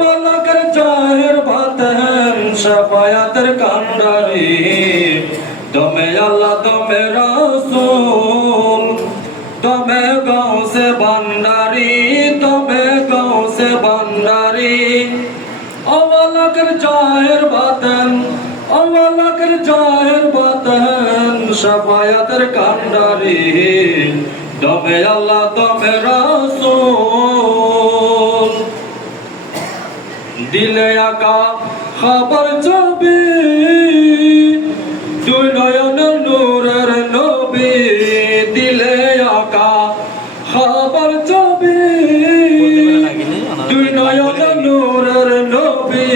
বালকের চায়ের ভাতেন সাফায়াতের কান্ডারি দমে আল্লাহ, দমে রাসুল তবে গাউসে ভান্ডারি তবে গাউসে ভান্ডারি অবালকের চায়ের ভাতেন অবালকের চায়ের কান্ডারি আল্লাহ রাসুল দিলে আকা খবর ছবি দুই নয়নের নূরের নবী দিলে আকা খবর ছবি দুই নয়নের নূরের নবী।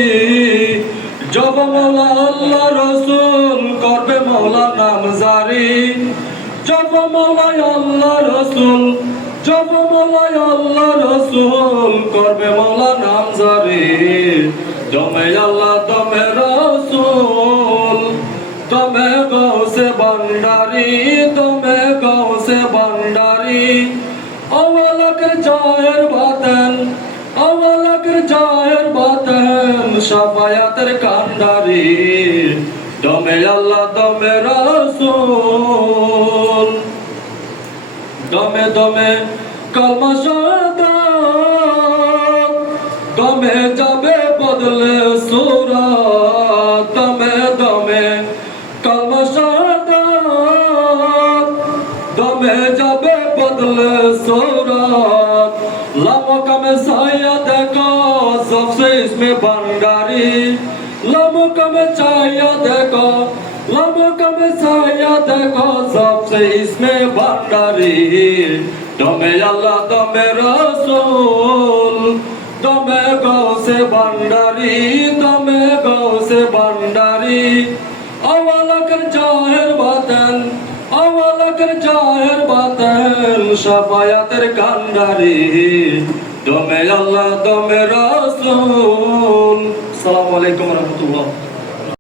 জব মৌলা আল্লাহ রসুল, করবে মৌলা নাম জারি। জব মৌলাই আল্লাহ রসুল, জব মৌলাই আল্লাহ রসুল, করবে মৌলা দমে গৌসে ভান্ডারি দমে গৌসে ভান্ডারি। অবলকের জাহের বাতেন, অবলকের জাহের বাতেন, সাফায়াতের কান্ডারি দমে আল্লাহ, দমে রসুল। দমে দমে কলমা দমে যাবে বদলে সুরা। দমে দমে দমে যাবে বদলে সুরা লামকা में साया देखो सबसे इसमें भंडारी लामका में छाया देखो लामका में छाया देखो सबसे इसमें भंडारी दमे अल्लाह दमे रसूल दमे गौ से भंडारी दमे गौ से भंडारी अवलकर जाहिर बातन হকের জয়ের বাতেন সাফায়াতের কান্ডারি। দমে আল্লাহ দমে রাসুল। সালাম আলাইকুম রহমতুল্লাহ।